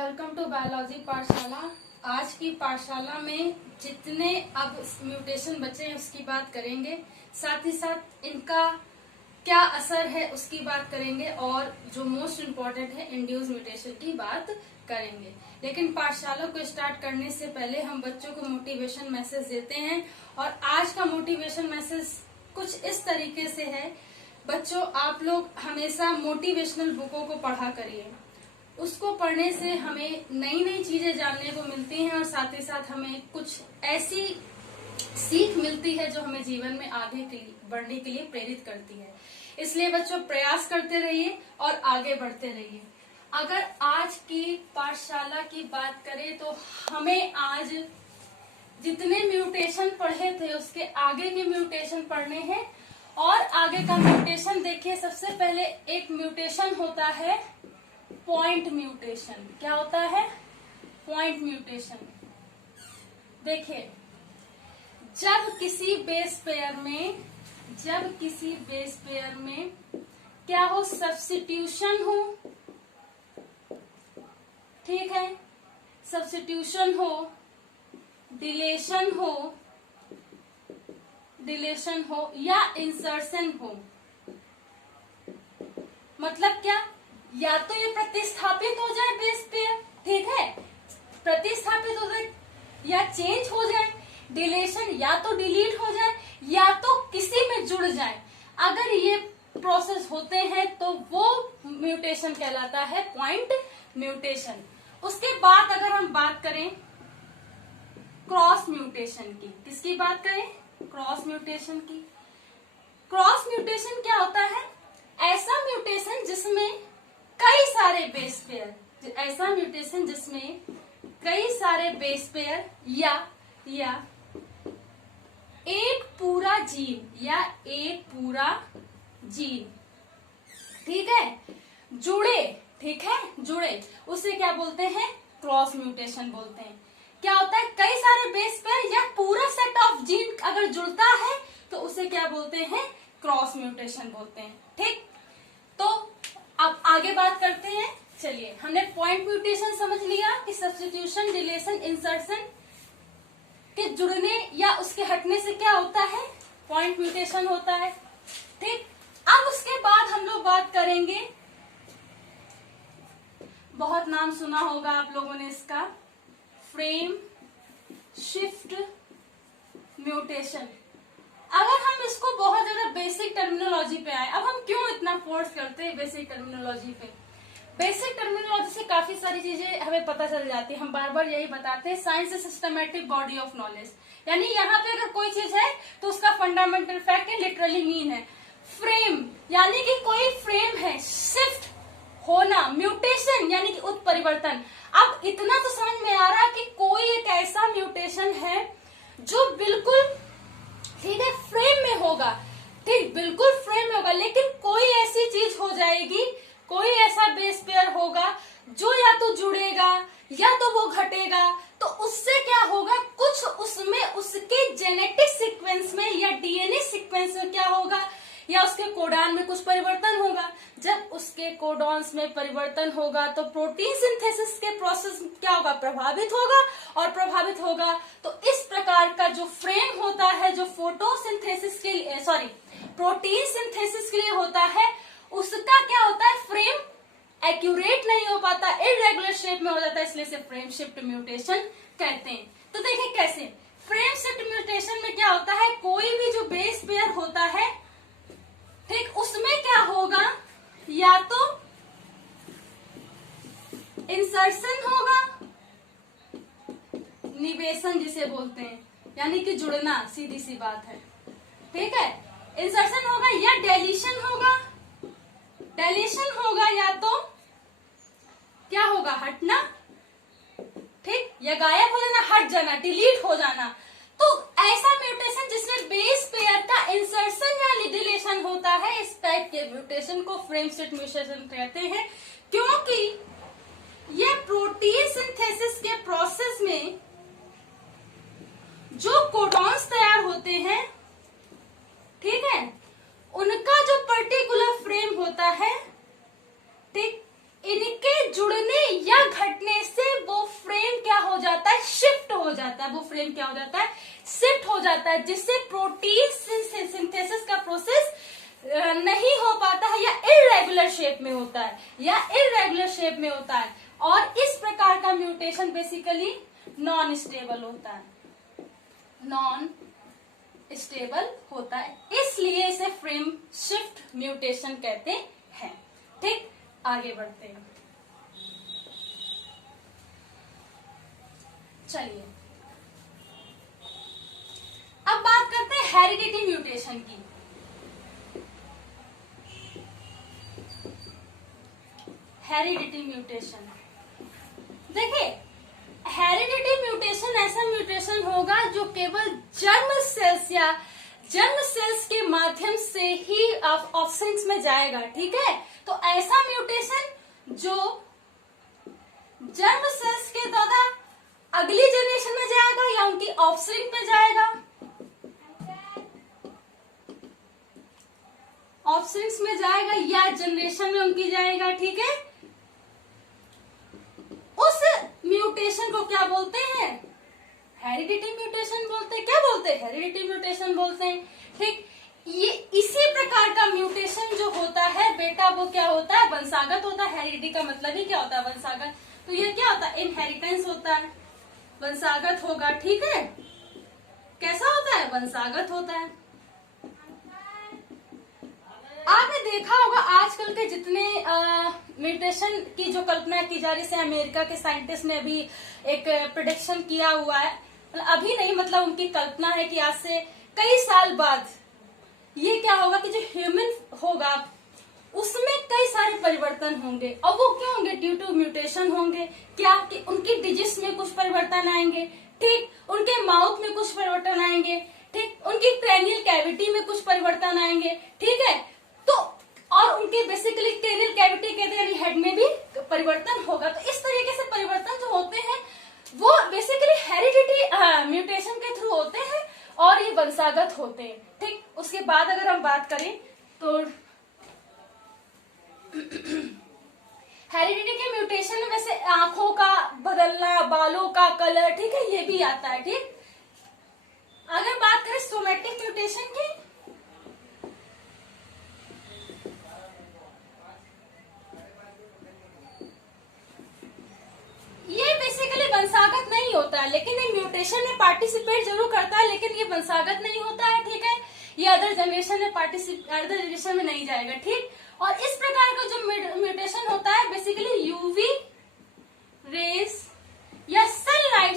Welcome to biology पाठशाला। आज की पाठशाला में जितने अब म्यूटेशन बचे हैं उसकी बात करेंगे, साथ ही साथ इनका क्या असर है उसकी बात करेंगे और जो मोस्ट इम्पोर्टेंट है इंड्यूस म्यूटेशन की बात करेंगे। लेकिन पाठशाला को स्टार्ट करने से पहले हम बच्चों को मोटिवेशन मैसेज देते हैं और आज का मोटिवेशन मैसेज कुछ इस तरीके से है। बच्चों, आप लोग हमेशा मोटिवेशनल बुकों को पढ़ा करिए। उसको पढ़ने से हमें नई नई चीजें जानने को मिलती हैं और साथ ही साथ हमें कुछ ऐसी सीख मिलती है जो हमें जीवन में आगे बढ़ने के लिए प्रेरित करती है। इसलिए बच्चों, प्रयास करते रहिए और आगे बढ़ते रहिए। अगर आज की पाठशाला की बात करें तो हमें आज जितने म्यूटेशन पढ़े थे उसके आगे के म्यूटेशन पढ़ने हैं। और आगे का म्यूटेशन देखिए, सबसे पहले एक म्यूटेशन होता है पॉइंट म्यूटेशन। क्या होता है? Point mutation. देखिए, जब किसी बेस पेयर में क्या हो, सब्स्टिट्यूशन हो, ठीक है, सब्स्टिट्यूशन हो, डिलेशन हो या इंसर्शन हो। मतलब क्या? या तो ये प्रतिस्थापित हो जाए बेस पेयर, ठीक है, प्रतिस्थापित हो जाए या चेंज हो जाए, डिलेशन या तो डिलीट हो जाए या तो किसी में जुड़ जाए। अगर ये प्रोसेस होते हैं तो वो म्यूटेशन कहलाता है पॉइंट म्यूटेशन। उसके बाद अगर हम बात करें क्रॉस म्यूटेशन की, किसकी बात करें? क्रॉस म्यूटेशन की। क्रॉस म्यूटेशन क्या होता है? ऐसा म्यूटेशन जिसमें कई सारे बेस पेयर, ऐसा म्यूटेशन जिसमें कई सारे बेस पेयर या एक पूरा जीन, ठीक है, जुड़े, उसे क्या बोलते हैं? क्रॉस म्यूटेशन बोलते हैं। क्या होता है? कई सारे बेस पेयर या पूरा सेट ऑफ जीन अगर जुड़ता है तो उसे क्या बोलते हैं? क्रॉस म्यूटेशन बोलते हैं। ठीक, तो अब आगे बात करते हैं। चलिए, हमने पॉइंट म्यूटेशन समझ लिया कि सब्स्टिट्यूशन, डिलेशन, इंसर्शन के जुड़ने या उसके हटने से क्या होता है? पॉइंट म्यूटेशन होता है। ठीक, अब उसके बाद हम लोग बात करेंगे, बहुत नाम सुना होगा आप लोगों ने इसका, फ्रेम शिफ्ट म्यूटेशन। अगर हम इसको बहुत ज्यादा बेसिक टर्मिनोलॉजी पे आए, अब हम क्यों इतना फोर्स करते हैं बेसिक टर्मिनोलॉजी पे? बेसिक टर्मिनोलॉजी से काफी सारी चीजें हमें पता चल जाती है। हम बार बार यही बताते हैं, science is systematic body of knowledge. यानी यहाँ पे अगर कोई चीज है तो उसका फंडामेंटल फैक्ट लिटरली मीन है। फ्रेम यानी कि कोई फ्रेम है, शिफ्ट होना, म्यूटेशन यानी कि उत्परिवर्तन। अब इतना तो समझ में आ रहा कि कोई एक ऐसा म्यूटेशन है जो बिल्कुल, ठीक है, फ्रेम में होगा, ठीक, बिल्कुल फ्रेम में होगा, लेकिन कोई ऐसी चीज हो जाएगी, कोई ऐसा बेस पेयर होगा जो या तो जुड़ेगा या तो वो घटेगा। तो उससे क्या होगा? कुछ उसमें उसके जेनेटिक सीक्वेंस में या डीएनए सीक्वेंस में क्या होगा, या उसके कोडान में कुछ परिवर्तन होगा। जब उसके कोडॉन्स में परिवर्तन होगा तो प्रोटीन सिंथेसिस के प्रोसेस क्या होगा? प्रभावित होगा, और प्रभावित होगा तो इस प्रकार का जो फ्रेम होता है, जो फोटोसिंथेसिस के लिए, प्रोटीन सिंथेसिस के लिए होता है, उसका क्या होता है? फ्रेम एक्यूरेट नहीं हो पाता, इरेगुलर शेप में हो जाता है, इसलिए इसे फ्रेम शिफ्ट म्यूटेशन कहते हैं। तो देखिए कैसे फ्रेम शिफ्ट म्यूटेशन में क्या होता है, कोई भी जो बेस पेयर होता है, ठीक, उसमें क्या होगा? या तो इंसर्शन होगा, निवेशन जिसे बोलते हैं, यानी कि जुड़ना, सीधी सी बात है, ठीक है, इंसर्शन होगा या डेलीशन होगा, या तो क्या होगा? हटना, ठीक, या गायब हो जाना, हट जाना, डिलीट हो जाना। तो ऐसा म्यूटेशन जिसमें बेस पेयर का इंसर्शन या डिलीशन होता है, इस टाइप के म्यूटेशन को फ्रेम शिफ्ट म्यूटेशन कहते हैं, क्योंकि ये प्रोटीन सिंथेसिस के प्रोसेस में जो कोडॉन्स तैयार होते हैं, ठीक है, उनका जो पर्टिकुलर फ्रेम होता है, ठीक, इनके जुड़ने या घटने से जाता है, वो फ्रेम क्या हो जाता है, शिफ्ट हो जाता है, जिससे प्रोटीन सिंथेसिस का प्रोसेस नहीं हो पाता है या इरेगुलर शेप में होता है, और इस प्रकार का म्यूटेशन बेसिकली नॉन स्टेबल होता है, इसलिए इसे फ्रेम शिफ्ट म्यूटेशन कहते हैं। ठीक, आगे बढ़ते हैं। चलिए अब बात करते हैं हेरिडिटी म्यूटेशन की। हेरिडिटी म्यूटेशन, देखिए हेरिडिटी म्यूटेशन ऐसा म्यूटेशन होगा जो केवल जर्म सेल्स के माध्यम से ही ऑफस्प्रिंग्स में जाएगा। ठीक है, तो ऐसा म्यूटेशन जो जर्म सेल्स के द्वारा अगली जनरेशन में जाएगा या उनकी ऑफस्प्रिंग में जाएगा, ऑफस्प्रिंग्स में जाएगा या जनरेशन में उनकी जाएगा। ठीक है, उस म्यूटेशन को क्या बोलते हैं, हेरिडिटी म्यूटेशन बोलते हैं। क्या बोलते हैं, हेरिडिटी म्यूटेशन बोलते हैं। ठीक, ये इसी प्रकार का म्यूटेशन जो होता है बेटा, वो क्या होता है, वंशागत होता है। हेरिडिटी का मतलब ही क्या होता है, वंशागत। तो ये क्या होता है, इनहेरिटेंस होता है, वंशागत होगा। ठीक है, कैसा होता है, वंशागत होता है। आपने देखा होगा आजकल के जितने म्यूटेशन की जो कल्पना की जा रही है, अमेरिका के साइंटिस्ट ने अभी एक प्रेडिक्शन किया हुआ है, अभी नहीं मतलब उनकी कल्पना है कि आज से कई साल बाद ये क्या होगा कि जो ह्यूमन होगा उसमें कई सारे परिवर्तन होंगे, और वो क्यों होंगे, ड्यू टू म्यूटेशन होंगे। क्या कि उनकी डिजिट्स में कुछ परिवर्तन आएंगे, ठीक, उनके माउथ में कुछ परिवर्तन आएंगे, ठीक, उनकी क्रेनियल कैविटी में कुछ परिवर्तन आएंगे। ठीक है, तो और उनके बेसिकली क्रेनियल कैविटी कहते हैं हेड में भी परिवर्तन होगा। तो इस तरीके से परिवर्तन जो होते हैं वो बेसिकली हेरिडिटी म्यूटेशन के थ्रू होते हैं और ये वंशागत होते हैं। ठीक, उसके बाद अगर हम बात करें तो हेरिडिटी के म्यूटेशन में वैसे आंखों का बदलना, बालों का कलर, ठीक है, ये भी आता है। ठीक, अगर बात करें सोमैटिक म्यूटेशन की, ये बेसिकली वंशागत नहीं होता है, लेकिन ये म्यूटेशन में पार्टिसिपेट जरूर करता है, लेकिन ये वंशागत नहीं होता है। ठीक है, ये अदर जनरेशन में नहीं जाएगा। ठीक, और इस प्रकार का जो म्यूटेशन होता है बेसिकली यूवी रेस या सनलाइट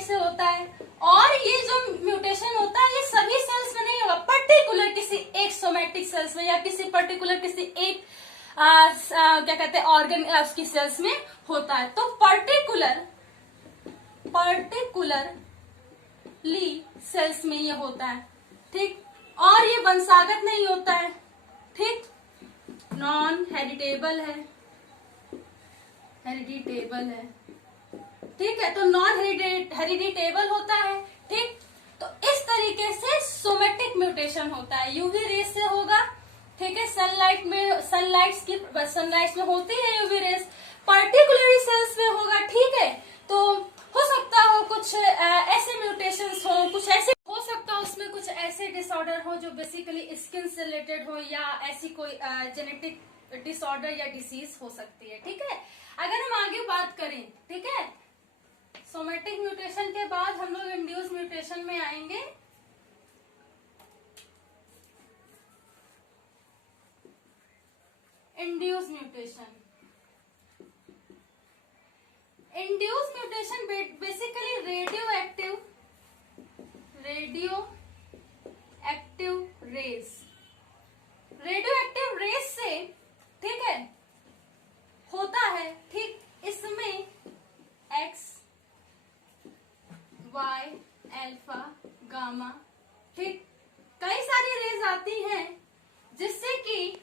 से होता है, और ये जो म्यूटेशन होता है ये सभी सेल्स में नहीं होगा, पर्टिकुलर किसी एक सोमैटिक सेल्स में या किसी पर्टिकुलर किसी एक क्या कहते हैं ऑर्गन उसकी सेल्स में होता है। तो पर्टिकुलरली सेल्स में ये होता है। ठीक, और ये वंशागत नहीं होता है। ठीक, नॉन हेरिडिटेबल है, ठीक है, तो नॉन हेरिडिटेबल होता है। ठीक, तो इस तरीके से सोमैटिक म्यूटेशन होता है, यूवी रेस से होगा। ठीक है, सनलाइट में होती है यूवी रेस, पर्टिकुलरली सेल्स में होगा। ठीक है, तो हो सकता हो कुछ ऐसे म्यूटेशंस हो, कुछ ऐसे हो सकता है उसमें कुछ ऐसे डिसऑर्डर हो जो बेसिकली स्किन से रिलेटेड हो, या ऐसी कोई जेनेटिक डिसऑर्डर या डिसीज हो सकती है। ठीक है, अगर हम आगे बात करें, ठीक है, सोमैटिक म्यूटेशन के बाद हम लोग इंड्यूस म्यूटेशन में आएंगे। Induce mutation basically radioactive rays से, ठीक है, होता है। ठीक, इसमें एक्स, वाई, अल्फा, गामा, ठीक, कई सारी रेज आती हैं जिससे कि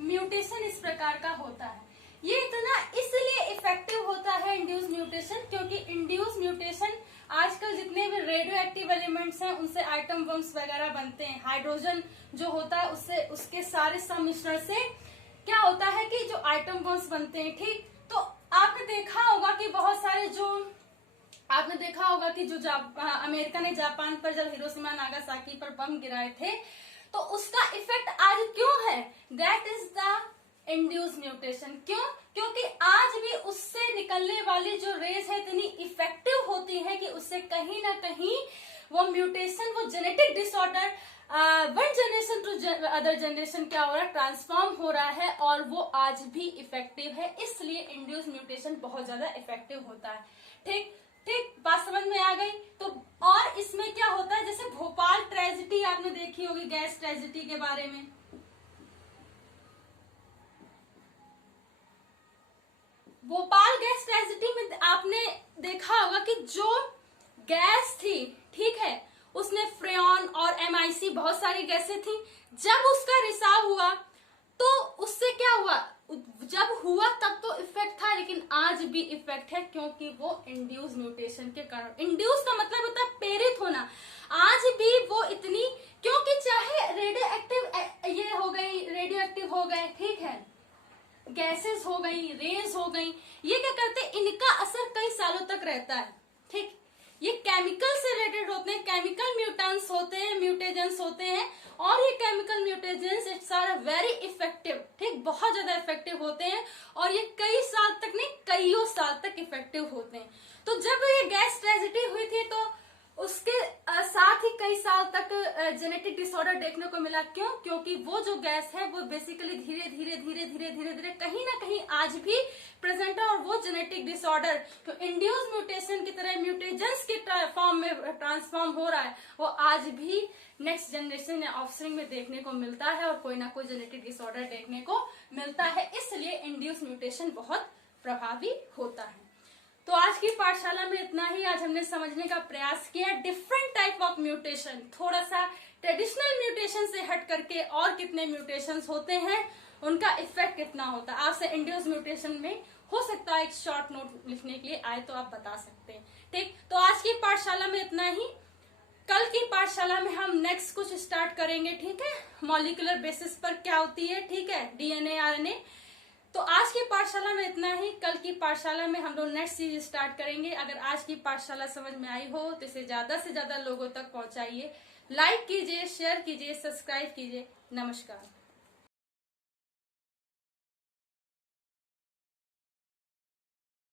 म्यूटेशन इस प्रकार का होता है। ये इतना इसलिए इफेक्टिव होता है इंड्यूस म्यूटेशन, क्योंकि इंड्यूस म्यूटेशन आजकल जितने भी रेडियो एक्टिव एलिमेंट्स हैं उनसे आइटम बम्स वगैरह बनते हैं। हाइड्रोजन जो होता है उससे, उसके सारे सम्मिश्रण से क्या होता है कि जो आइटम बम्स बनते हैं। ठीक, तो आपने देखा होगा कि बहुत सारे जो आपने देखा होगा कि जो अमेरिका ने जापान पर जब हिरोशिमा नागासाकी पर बम गिराए थे, तो उसका इफेक्ट आज क्यों है? That is the induce mutation. क्यों? क्योंकि आज भी उससे निकलने वाली जो रेज है इतनी इफेक्टिव होती है कि उससे कहीं ना कहीं वो म्यूटेशन, वो genetic disorder one generation to other generation क्या हो रहा है, ट्रांसफॉर्म हो रहा है, और वो आज भी इफेक्टिव है। इसलिए इंड्यूस म्यूटेशन बहुत ज्यादा इफेक्टिव होता है। ठीक ठीक, बात समझ में आ गई? तो और इसमें क्या होता है, जैसे भोपाल ट्रेजिडी आपने देखी होगी, गैस ट्रेजिडी के बारे में। भोपाल गैस ट्रेजिडी में आपने देखा होगा कि जो गैस थी, ठीक है, उसमें फ्रेऑन और MIC बहुत सारी गैसें थी। जब उसका रिसाव हुआ तो उससे क्या हुआ, जब हुआ तब तो इफेक्ट था, लेकिन आज भी इफेक्ट है, क्योंकि वो इंड्यूस म्यूटेशन के कारण। इंड्यूस का मतलब होता है प्रेरित होना। आज भी वो इतनी, क्योंकि चाहे रेडियो एक्टिव ये हो गई, रेडियो एक्टिव हो गए, ठीक है, गैसेस हो गई, रेज हो गई, ये क्या करते हैं, इनका असर कई सालों तक रहता है। ठीक, ये केमिकल से रिलेटेड होते हैं, केमिकल म्यूटेंट्स होते हैं, म्यूटेजेंस होते हैं, और ये chemical mutagens it's are very effective. ठीक, बहुत ज्यादा इफेक्टिव होते हैं, और ये कई साल तक नहीं, कईयों साल तक इफेक्टिव होते हैं। तो जब ये गैस ट्रेजिडी हुई थी तो उसके साथ ही कई साल तक जेनेटिक डिसऑर्डर देखने को मिला। क्यों? क्योंकि वो जो गैस है वो बेसिकली धीरे धीरे धीरे धीरे धीरे धीरे कहीं ना कहीं आज भी प्रेजेंट है, और वो जेनेटिक डिसऑर्डर तो इंड्यूस म्यूटेशन की तरह म्यूटेजेंस के फॉर्म में ट्रांसफॉर्म हो रहा है, वो आज भी नेक्स्ट जनरेशन या ऑफस्प्रिंग में देखने को मिलता है, और कोई ना कोई जेनेटिक डिसऑर्डर देखने को मिलता है। इसलिए इंड्यूस म्यूटेशन बहुत प्रभावी होता है। तो आज की पाठशाला में इतना ही। आज हमने समझने का प्रयास किया डिफरेंट टाइप ऑफ म्यूटेशन, थोड़ा सा ट्रेडिशनल म्यूटेशन से हट करके और कितने म्यूटेशंस होते हैं, उनका इफेक्ट कितना होता है। आपसे इंड्यूस म्यूटेशन में हो सकता है एक शॉर्ट नोट लिखने के लिए आए तो आप बता सकते हैं। ठीक, तो आज की पाठशाला में इतना ही। कल की पाठशाला में हम नेक्स्ट कुछ स्टार्ट करेंगे, ठीक है, मॉलिक्यूलर बेसिस पर क्या होती है, ठीक है, DNA RNA। तो आज की पाठशाला में इतना ही। कल की पाठशाला में हम लोग नेक्स्ट सीरीज स्टार्ट करेंगे। अगर आज की पाठशाला समझ में आई हो तो इसे ज्यादा से ज्यादा लोगों तक पहुंचाइए, लाइक कीजिए, शेयर कीजिए, सब्सक्राइब कीजिए। नमस्कार।